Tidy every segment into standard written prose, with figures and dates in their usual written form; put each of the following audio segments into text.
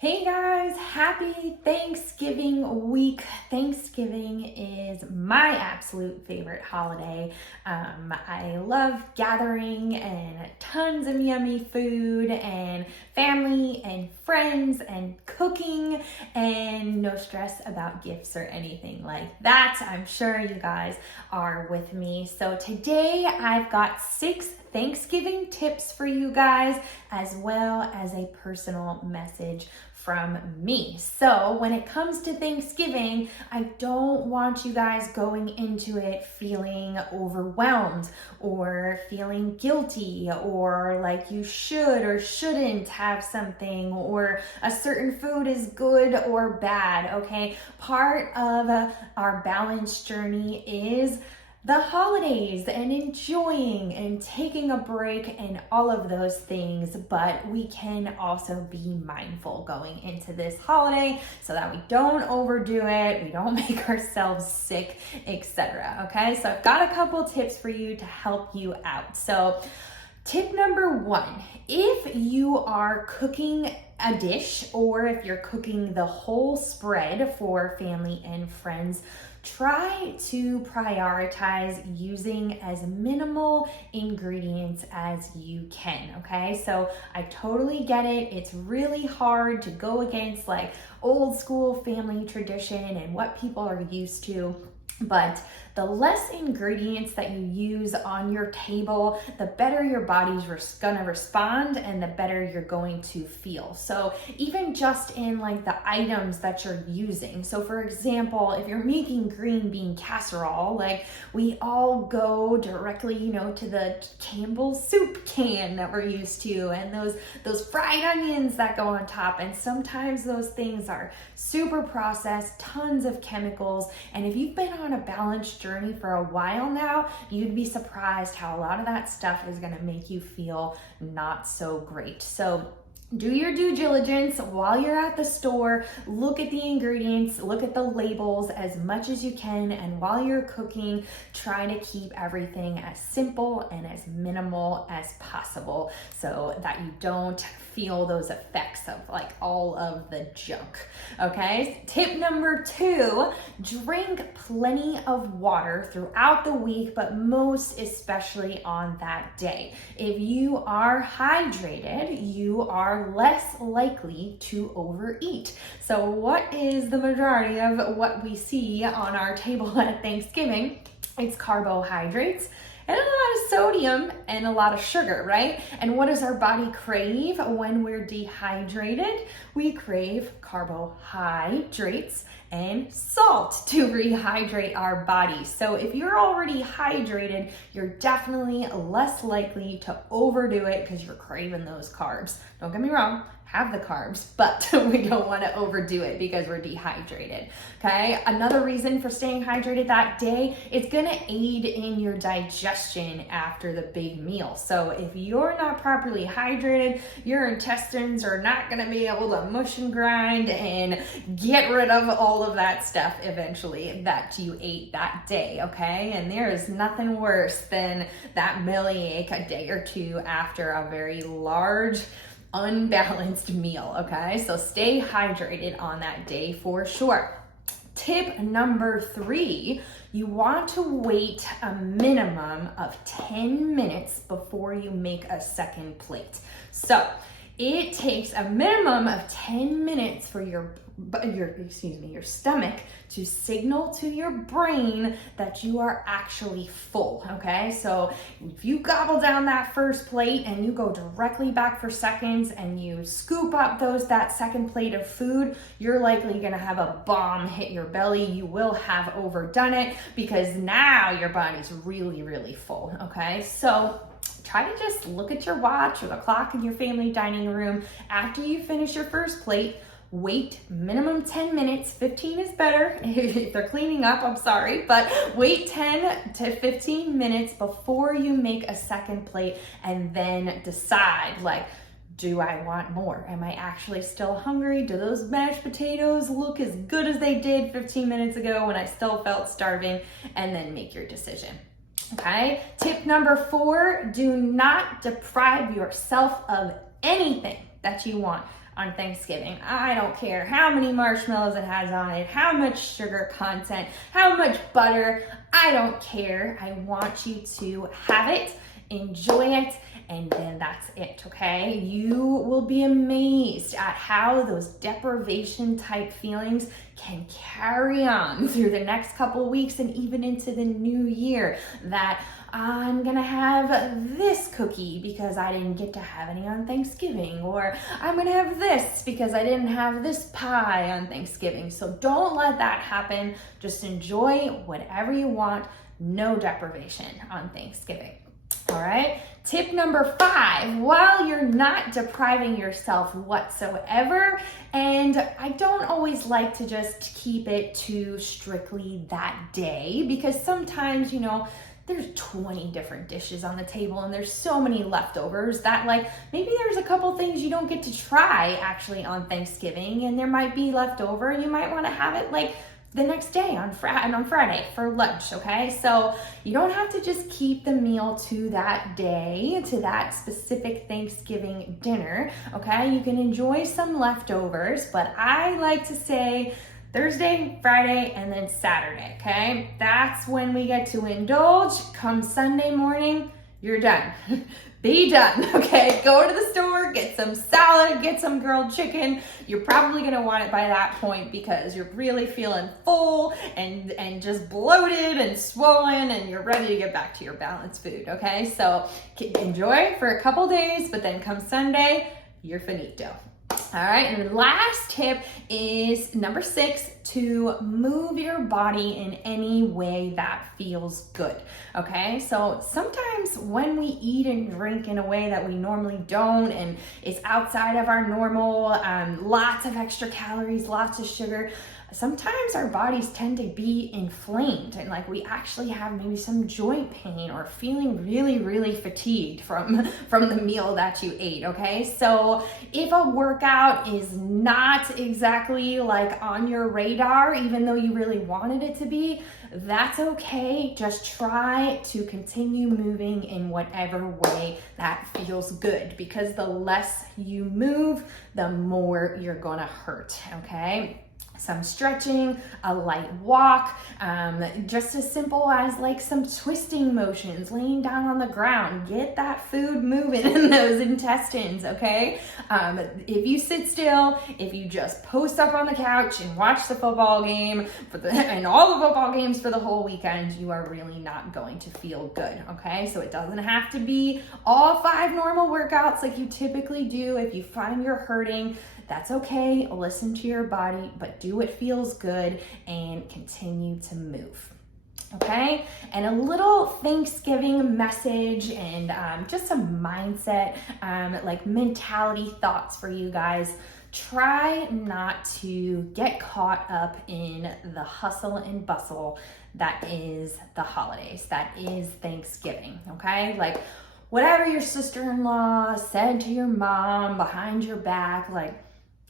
Hey guys, happy Thanksgiving week. Thanksgiving is my absolute favorite holiday. I love gathering and tons of yummy food and family and friends and cooking and no stress about gifts or anything like that. I'm sure you guys are with me. So today I've got 6 Thanksgiving tips for you guys, as well as a personal message from me. So when it comes to Thanksgiving, I don't want you guys going into it feeling overwhelmed or feeling guilty or like you should or shouldn't have something or a certain food is good or bad, okay? Part of our balance journey is the holidays and enjoying and taking a break and all of those things, but we can also be mindful going into this holiday so that we don't overdo it, we don't make ourselves sick, etc. Okay, so I've got a couple tips for you to help you out. So tip number 1, if you are cooking a dish or if you're cooking the whole spread for family and friends, try to prioritize using as minimal ingredients as you can, okay? So I totally get it. It's really hard to go against like old school family tradition and what people are used to. But the less ingredients that you use on your table, the better your body's gonna respond and the better you're going to feel. So even just in like the items that you're using. So for example, if you're making green bean casserole, like we all go directly, to the Campbell's soup can that we're used to, and those fried onions that go on top. And sometimes those things are super processed, tons of chemicals. And if you've been on a balanced journey for a while now, you'd be surprised how a lot of that stuff is going to make you feel not so great. So do your due diligence while you're at the store. Look at the ingredients, look at the labels as much as you can, and while you're cooking, try to keep everything as simple and as minimal as possible so that you don't feel those effects of like all of the junk. Okay, tip number 2, drink plenty of water throughout the week, but most especially on that day. If you are hydrated, you are less likely to overeat. So what is the majority of what we see on our table at Thanksgiving? It's carbohydrates and a lot of sodium and a lot of sugar, right? And what does our body crave when we're dehydrated? We crave carbohydrates and salt to rehydrate our body. So if you're already hydrated, you're definitely less likely to overdo it because you're craving those carbs. Don't get me wrong, have the carbs, but we don't want to overdo it because we're dehydrated. Okay, another reason for staying hydrated that day, it's going to aid in your digestion after the big meal. So if you're not properly hydrated, your intestines are not going to be able to mush and grind and get rid of all of that stuff eventually that you ate that day. Okay, and there is nothing worse than that bellyache a day or two after a very large unbalanced meal. Okay, so stay hydrated on that day for sure. Tip number 3, you want to wait a minimum of 10 minutes before you make a second plate. So it takes a minimum of 10 minutes for your stomach to signal to your brain that you are actually full, okay? So if you gobble down that first plate and you go directly back for seconds and you scoop up that second plate of food, you're likely gonna have a bomb hit your belly. You will have overdone it because now your body's really, really full, okay? So try to just look at your watch or the clock in your family dining room after you finish your first plate. Wait minimum 10 minutes, 15 is better if they're cleaning up, I'm sorry, but wait 10 to 15 minutes before you make a second plate and then decide like, do I want more? Am I actually still hungry? Do those mashed potatoes look as good as they did 15 minutes ago when I still felt starving? And then make your decision. Okay, tip number 4, do not deprive yourself of anything that you want. on Thanksgiving. I don't care how many marshmallows it has on it, how much sugar content, how much butter. I don't care. I want you to have it, enjoy it, and then that's it, okay? You will be amazed at how those deprivation type feelings can carry on through the next couple weeks and even into the new year. That I'm gonna have this cookie because I didn't get to have any on Thanksgiving, or I'm gonna have this because I didn't have this pie on Thanksgiving. So don't let that happen. Just enjoy whatever you want. No deprivation on Thanksgiving. All right, tip number 5, while you're not depriving yourself whatsoever, and I don't always like to just keep it to strictly that day, because sometimes, there's 20 different dishes on the table and there's so many leftovers that maybe there's a couple things you don't get to try actually on Thanksgiving, and there might be leftover and you might want to have it the next day on Friday for lunch, okay? So you don't have to just keep the meal to that day, to that specific Thanksgiving dinner, okay? You can enjoy some leftovers, but I like to say Thursday, Friday, and then Saturday, okay? That's when we get to indulge. Come Sunday morning, you're done. Be done, okay? Go to the store, get some salad, get some grilled chicken. You're probably gonna want it by that point because you're really feeling full and just bloated and swollen, and you're ready to get back to your balanced food, okay? So enjoy for a couple days, but then come Sunday, you're finito. All right, and the last tip is number 6, to move your body in any way that feels good, okay? So sometimes when we eat and drink in a way that we normally don't, and it's outside of our normal, lots of extra calories, lots of sugar, sometimes our bodies tend to be inflamed and we actually have maybe some joint pain or feeling really, really fatigued from the meal that you ate, okay? So if a workout is not exactly on your radar, even though you really wanted it to be, that's okay. Just try to continue moving in whatever way that feels good, because the less you move, the more you're gonna hurt, okay? Some stretching, a light walk, just as simple as some twisting motions, laying down on the ground. Get that food moving in those intestines, okay? If you sit still, if you just post up on the couch and watch the football game and all the football games for the whole weekend, you are really not going to feel good, okay? So it doesn't have to be all 5 normal workouts like you typically do. If you find you're hurting, that's okay. Listen to your body, but do what feels good and continue to move. Okay, and a little Thanksgiving message and just some mindset, mentality thoughts for you guys. Try not to get caught up in the hustle and bustle that is the holidays, that is Thanksgiving, okay? Whatever your sister-in-law said to your mom behind your back,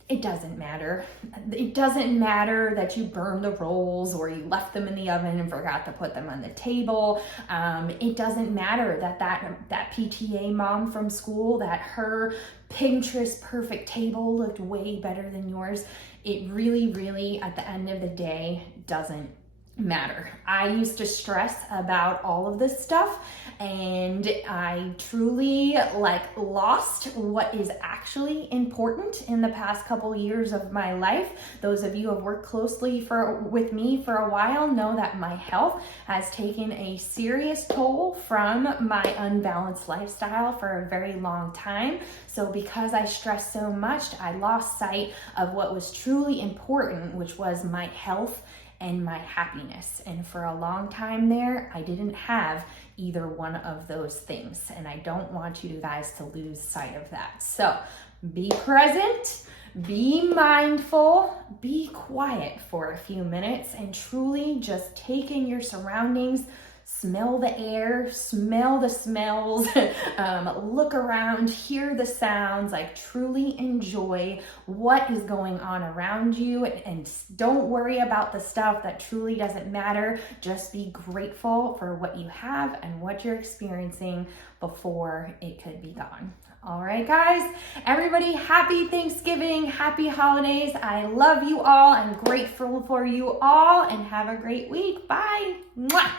it doesn't matter. It doesn't matter that you burned the rolls or you left them in the oven and forgot to put them on the table. It doesn't matter that PTA mom from school, that her Pinterest perfect table looked way better than yours. It really, really, at the end of the day, doesn't matter. I used to stress about all of this stuff, and I truly lost what is actually important in the past couple years of my life. Those of you who have worked closely with me for a while know that my health has taken a serious toll from my unbalanced lifestyle for a very long time. So because I stressed so much, I lost sight of what was truly important, which was my health and my happiness. And for a long time there, I didn't have either one of those things. And I don't want you guys to lose sight of that. So be present, be mindful, be quiet for a few minutes, and truly just take in your surroundings. Smell the air, smell the smells, look around, hear the sounds, truly enjoy what is going on around you, and don't worry about the stuff that truly doesn't matter. Just be grateful for what you have and what you're experiencing before it could be gone. All right, guys, everybody, happy Thanksgiving, happy holidays. I love you all. I'm grateful for you all, and have a great week. Bye. Mwah.